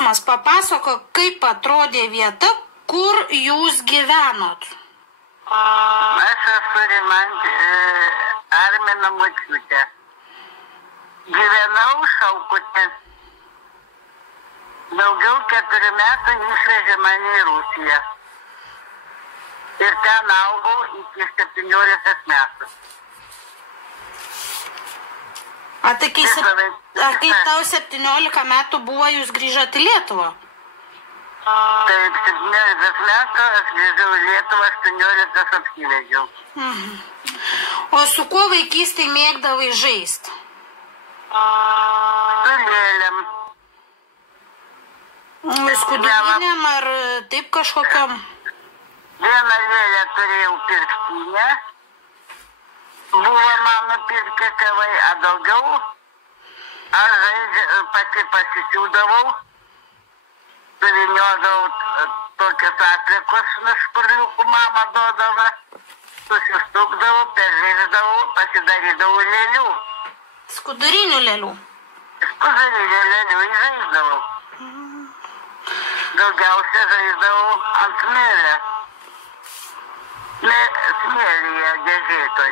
Papasakok, kaip atrodė vieta, kur jūs gyvenot. Aš esu Rimantė Armina močiutė. Gyvenau Šaukute. Daugiau 4 metų išvežė mane į Rusiją. Ir ten augau iki 17 metų. A tai kai tau 17 metų buvo, jūs grįžote į Lietuvą? Taip, 17 metų aš grįžau į Lietuvą, 18 apsivežiau. O su kuo vaikystėj mėgdavai žaisti? Su lėlėm. Skudurinėm ar taip kažkokiam? Vieną lėlę turėjau pirktinę. Buvo mano pirkę tėvai, a daugiau aš pati pasisiūdavau, suvyniodavau tokius atlikus nuo špurliukų mama duodavo, susistukdavau, peržirdavau, pasidarydavau lėlių. Skudurinių lėlių? Skudurinių lėlių žaisdavau. Daugiausia žaisdavau ant smėlio. Smėlyje dėžėtoj.